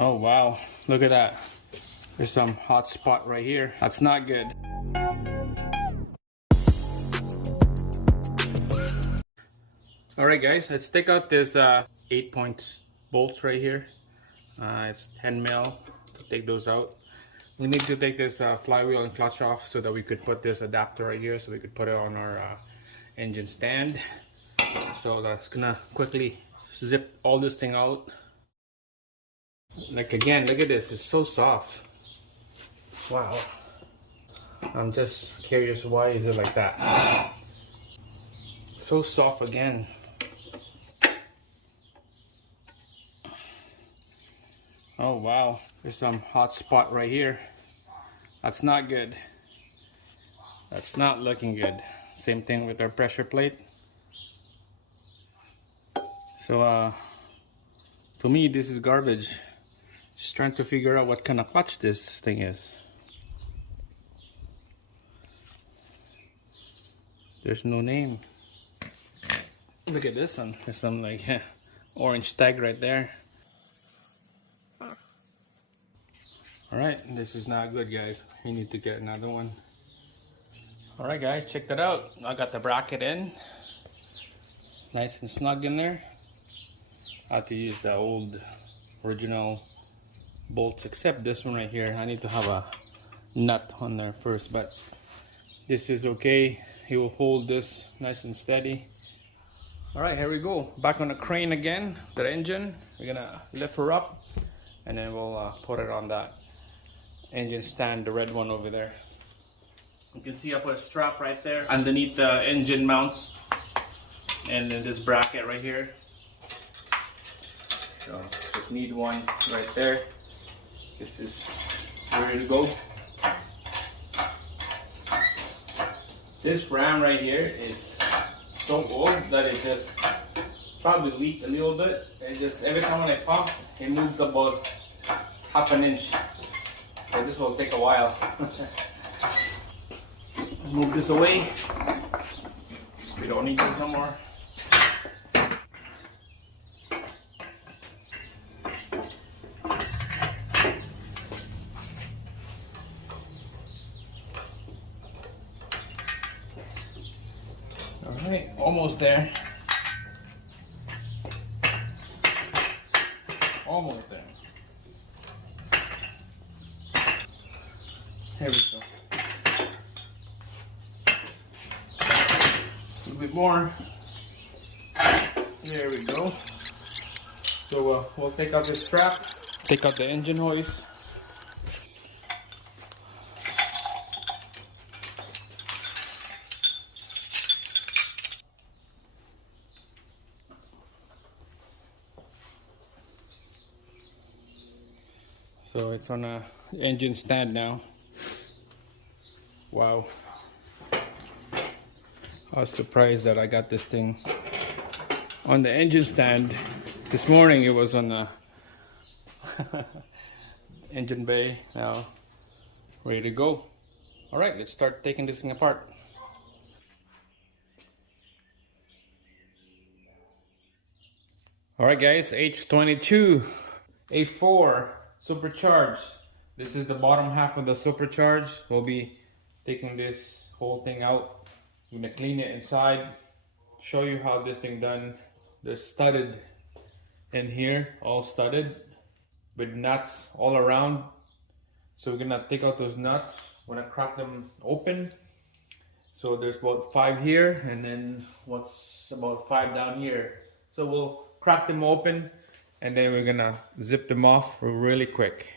Oh wow, look at that. There's some hot spot right here. That's not good. Alright guys, let's take out this 8-point bolts right here. It's 10 mil to take those out. We need to take this flywheel and clutch off so that we could put this adapter right here so we could put it on our engine stand. So that's gonna quickly zip all this thing out. Like again, look at this, it's so soft. Wow. I'm just curious, why is it like that? So soft again. Oh wow, there's some hot spot right here. That's not good. That's not looking good. Same thing with our pressure plate. So to me this is garbage. Just trying to figure out what kind of clutch this thing is. There's no name. Look at this one. There's some like orange tag right there. Alright, this is not good guys. We need to get another one. Alright guys, check that out. I got the bracket in. Nice and snug in there. I have to use the old original bolts, except this one right here. I need to have a nut on there first, but this is okay. It will hold this nice and steady. Alright, here we go. Back on the crane again, the engine. We're gonna lift her up and then we'll put it on that engine stand, the red one over there. You can see I put a strap right there underneath the engine mounts, and then this bracket right here. So just need one right there. This is ready to go. This ram right here is so old that it just probably leaked a little bit, and just every time when I pump it moves about half an inch. So this will take a while. Move this away. We don't need this no more. Alright, almost there. Almost there. Here we go. A little bit more. There we go. So we'll take out this strap, take out the engine hoist. So it's on a engine stand now. Wow. I was surprised that I got this thing on the engine stand. This morning it was on the engine bay. Now ready to go. All right, let's start taking this thing apart. All right guys, H22 A4 Supercharge. This is the bottom half of the Supercharge. We'll be taking this whole thing out. I'm gonna clean it inside, show you how this thing done. They're studded in here, all studded with nuts all around. So we're gonna take out those nuts. We're gonna crack them open. So there's about 5 here, and then what's about 5 down here. So we'll crack them open, and then we're gonna zip them off really quick.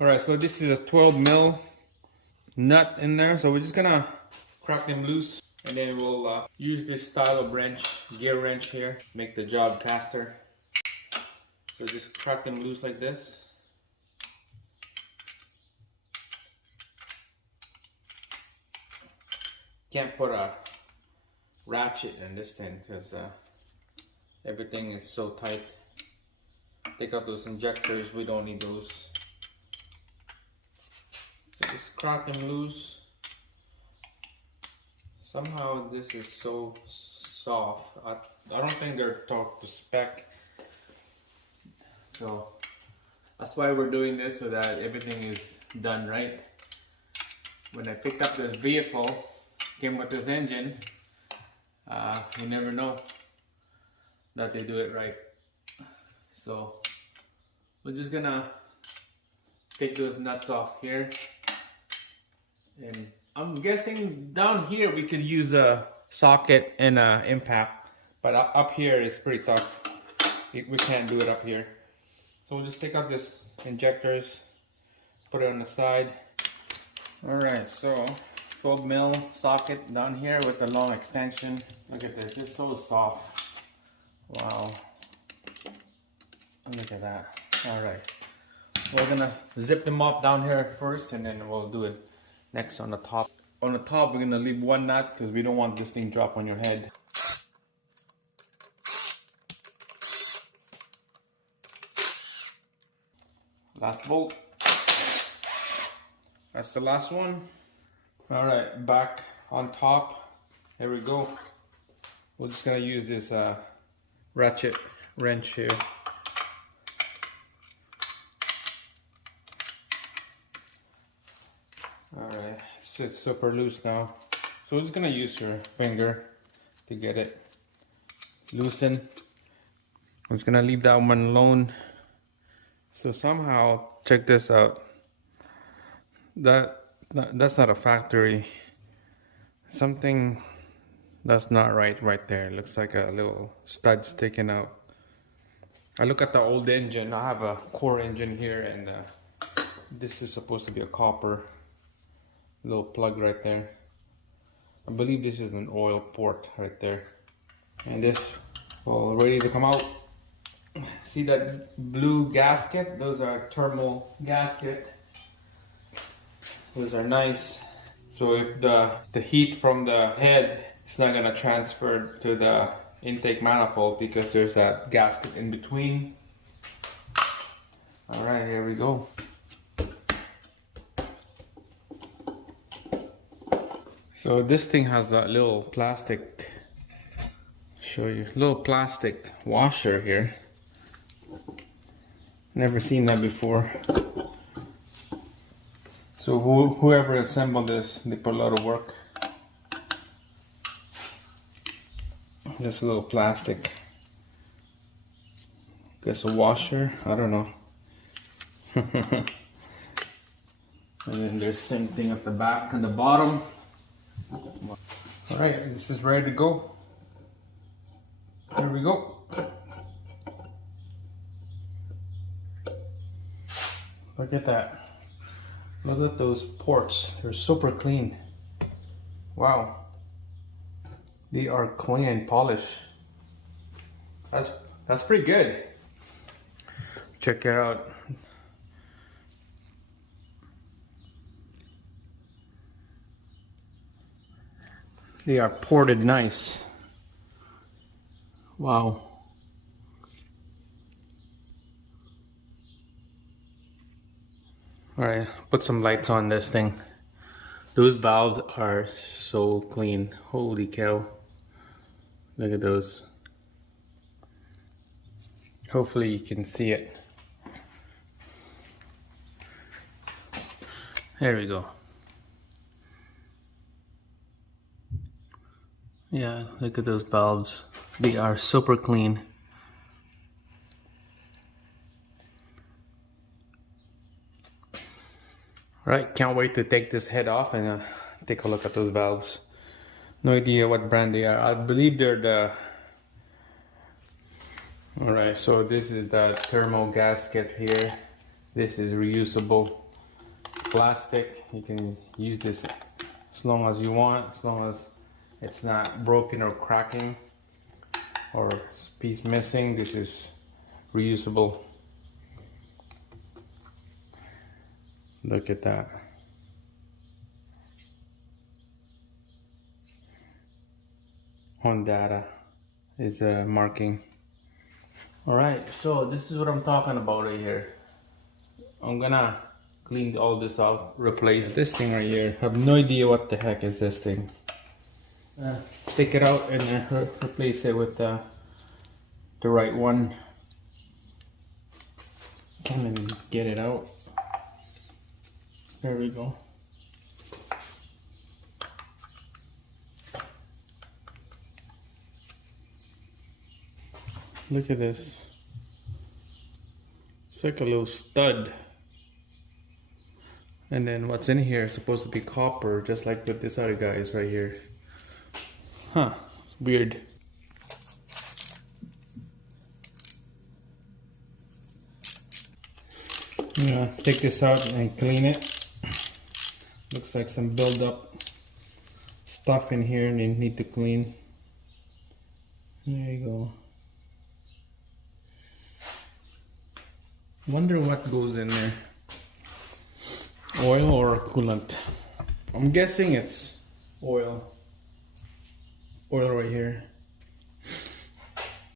All right, so this is a 12 mil nut in there. So we're just gonna crack them loose, and then we'll use this style of wrench, gear wrench here, make the job faster. So just crack them loose like this. Can't put a ratchet in this thing because everything is so tight. Take out those injectors, we don't need those. So just crack them loose. Somehow this is so soft. I don't think they're torqued to spec. So That's why we're doing this, so that everything is done right. When I picked up this vehicle, came with this engine, you never know that they do it right. So we're just gonna take those nuts off here, and I'm guessing down here we could use a socket and a impact, but up here it's pretty tough. We can't do it up here. So we'll just take out this injectors, put it on the side. Alright, so 12 mil socket down here with a long extension. Look at this, it's so soft. Wow. Look at that. Alright. We're gonna zip them up down here first, and then we'll do it next on the top. On the top, we're gonna leave one nut because we don't want this thing drop on your head. Last bolt. That's the last one. Alright, back on top. Here we go. We're just gonna use this ratchet wrench here. Alright, it's super loose now. So we're just gonna use your finger to get it loosened. I'm just gonna leave that one alone. So somehow, check this out. That's not a factory. Something that's not right there. It looks like a little stud sticking out. I look at the old engine. I have a core engine here, and this is supposed to be a copper little plug right there. I believe this is an oil port right there, and this all ready to come out. See that blue gasket? Those are thermal gasket. Those are nice. So if the heat from the head is not gonna transfer to the intake manifold because there's that gasket in between. All right, here we go. So this thing has that little plastic, show you, little plastic washer here. Never seen that before. So whoever assembled this, they put a lot of work. This little plastic. Guess a washer, I don't know. And then there's same thing at the back and the bottom. Alright, this is ready to go. There we go. Look at that. Look at those ports. They're super clean. Wow. They are clean and polished. That's pretty good. Check it out. They are ported nice. Wow. Alright, put some lights on this thing. Those valves are so clean. Holy cow. Look at those. Hopefully you can see it. There we go. Yeah, look at those valves. They are super clean. Right, can't wait to take this head off and take a look at those valves. No idea what brand they are. I believe they're the... Alright, so this is the thermal gasket here. This is reusable plastic. You can use this as long as you want, as long as it's not broken or cracking or piece missing. This is reusable. Look at that. Honda is marking. Alright, so this is what I'm talking about right here. I'm gonna clean all this out, replace this thing right here. Have no idea what the heck is this thing. Take it out and replace it with the right one. And then get it out. There we go. Look at this. It's like a little stud. And then what's in here is supposed to be copper, just like with this other guy is right here. Huh, weird. I'm gonna take this out and clean it. Looks like some build-up stuff in here and they need to clean. There you go. Wonder what goes in there. Oil or coolant? I'm guessing it's oil. Oil right here.